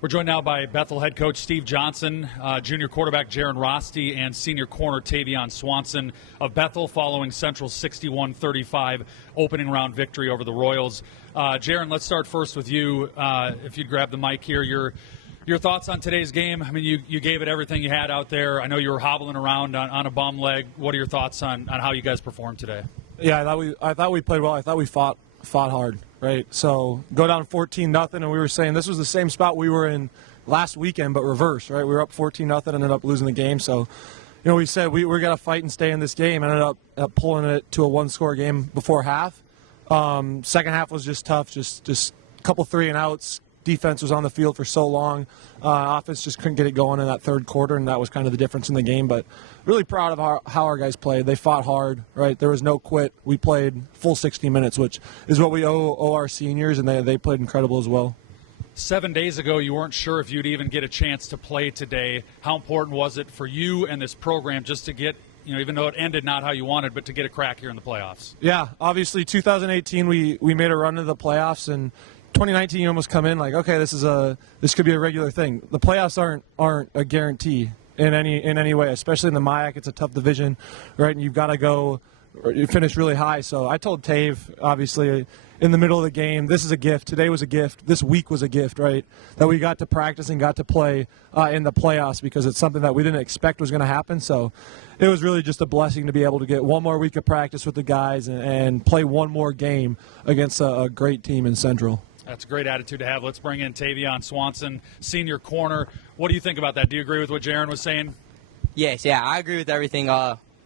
We're joined now by Bethel head coach Steve Johnson, junior quarterback Jaran Roste, and senior corner Tavian Swanson of Bethel following Central's 61-35 opening round victory over the Royals. Jaran, let's start first with you. If you'd grab the mic here, your thoughts on today's game. I mean, you gave it everything you had out there. I know you were hobbling around on a bum leg. What are your thoughts on how you guys performed today? Yeah, I thought we played well. I thought we fought hard, right? So go down 14-0, and we were saying this was the same spot we were in last weekend, but reverse, right? We were up 14-0, ended up losing the game. So, we said we're going to fight and stay in this game. Ended up pulling it to a one-score game before half. Second half was just tough, just a couple 3-and-outs. Defense was on the field for so long. Offense just couldn't get it going in that third quarter, and that was kind of the difference in the game. But really proud of how our guys played. They fought hard, right? There was no quit. We played full 60 minutes, which is what we owe our seniors, and they played incredible as well. 7 days ago, you weren't sure if you'd even get a chance to play today. How important was it for you and this program just to get, even though it ended not how you wanted, but to get a crack here in the playoffs? Yeah, obviously 2018 we made a run to the playoffs, and 2019 you almost come in like, okay, this could be a regular thing. The playoffs aren't a guarantee in any way, especially in the MIAC. It's a tough division, right? And you've got to go finish really high. So I told Tave, obviously, in the middle of the game, this is a gift. Today was a gift. This week was a gift, right? That we got to practice and got to play in the playoffs, because it's something that we didn't expect was going to happen. So it was really just a blessing to be able to get one more week of practice with the guys and play one more game against a great team in Central. That's a great attitude to have. Let's bring in Tavian Swanson, senior corner. What do you think about that? Do you agree with what Jaran was saying? Yes, yeah, I agree with everything.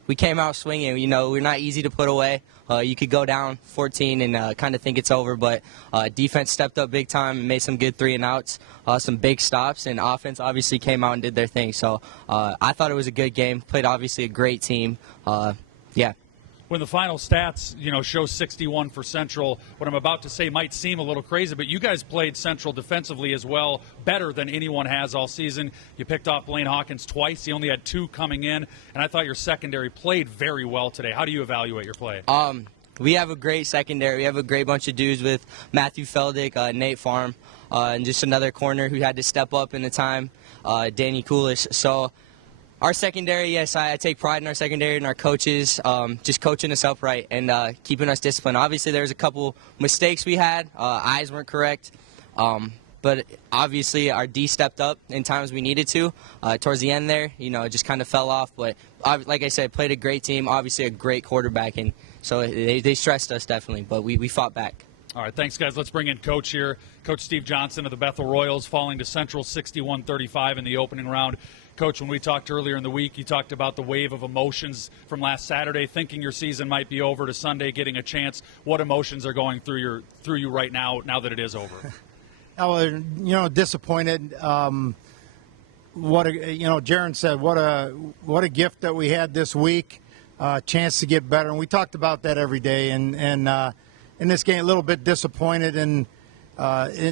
We came out swinging. We're not easy to put away. You could go down 14 and kind of think it's over, but defense stepped up big time and made some good 3-and-outs, some big stops, and offense obviously came out and did their thing. So I thought it was a good game. Played obviously a great team. Yeah. When the final stats, show 61 for Central, what I'm about to say might seem a little crazy, but you guys played Central defensively as well, better than anyone has all season. You picked off Blaine Hawkins twice. He only had 2 coming in, and I thought your secondary played very well today. How do you evaluate your play? We have a great secondary. We have a great bunch of dudes with Matthew Feldick, Nate Farm, and just another corner who had to step up in the time, Danny Coolish. So our secondary, yes, I take pride in our secondary and our coaches just coaching us upright and keeping us disciplined. Obviously, there was a couple mistakes we had. Eyes weren't correct. But obviously, our D stepped up in times we needed to. Towards the end there, it just kind of fell off. But like I said, played a great team, obviously a great quarterback. And so they stressed us definitely, but we fought back. All right, thanks, guys. Let's bring in Coach here. Coach Steve Johnson of the Bethel Royals, falling to Central 61-35 in the opening round. Coach, when we talked earlier in the week, you talked about the wave of emotions from last Saturday, thinking your season might be over, to Sunday getting a chance. What emotions are going through you right now that it is over? Disappointed. Jaran said, what a gift that we had this week, chance to get better, and we talked about that every day. And in this game, a little bit disappointed, and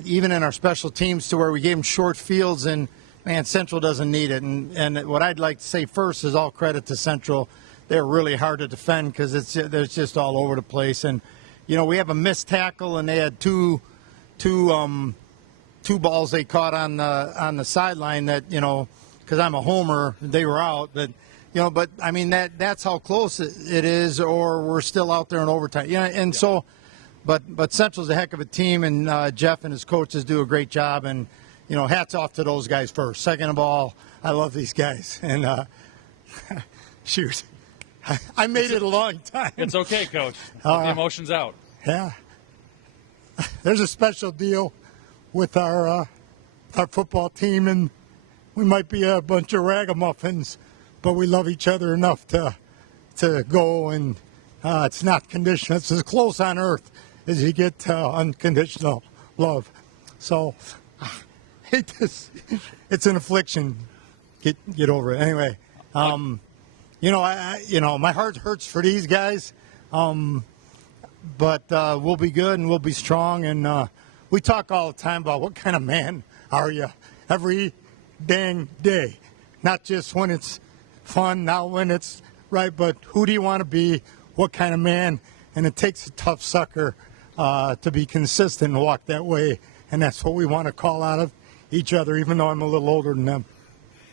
even in our special teams, to where we gave them short fields, and man, Central doesn't need it. And what I'd like to say first is all credit to Central. They're really hard to defend because they're just all over the place. And we have a missed tackle, and they had two balls they caught on the sideline that because I'm a homer, they were out. But I mean that's how close it is, or we're still out there in overtime. And so, but Central's a heck of a team, and Jeff and his coaches do a great job. And hats off to those guys first. Second of all, I love these guys. And shoot, I made it a long time. It's okay, Coach. Let the emotions out. Yeah. There's a special deal with our football team, and we might be a bunch of ragamuffins, but we love each other enough to go, and it's not conditional. It's as close on earth as you get unconditional love. So it's an affliction. Get over it. Anyway, my heart hurts for these guys, but we'll be good and we'll be strong. And we talk all the time about what kind of man are you every dang day, not just when it's fun, not when it's right, but who do you want to be, what kind of man? And it takes a tough sucker to be consistent and walk that way, and that's what we want to call out of each other, even though I'm a little older than them.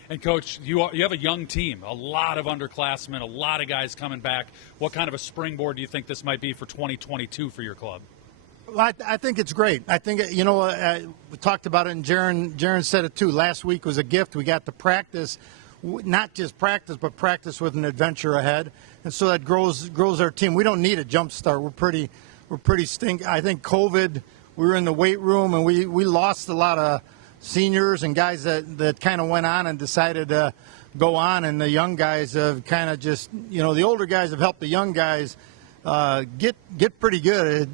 And, Coach, you have a young team, a lot of underclassmen, a lot of guys coming back. What kind of a springboard do you think this might be for 2022 for your club? Well, I think it's great. I think, we talked about it, and Jaran said it too. Last week was a gift. We got to practice, not just practice, but practice with an adventure ahead. And so that grows our team. We don't need a jump start. We're pretty I think COVID, we were in the weight room, and we lost a lot of seniors and guys that kind of went on and decided to go on, and the young guys have kind of just, the older guys have helped the young guys get pretty good,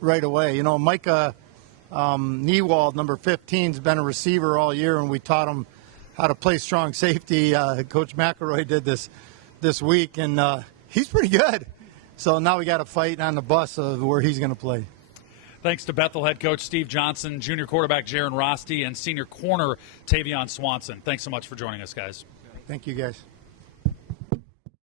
right away. Micah Newald, number 15, has been a receiver all year, and we taught him how to play strong safety. Coach McElroy did this week, and he's pretty good. So now we got to fight on the bus of where he's going to play. Thanks to Bethel head coach Steve Johnson, junior quarterback Jaran Roste, and senior corner Tavian Swanson. Thanks so much for joining us, guys. Thank you, guys.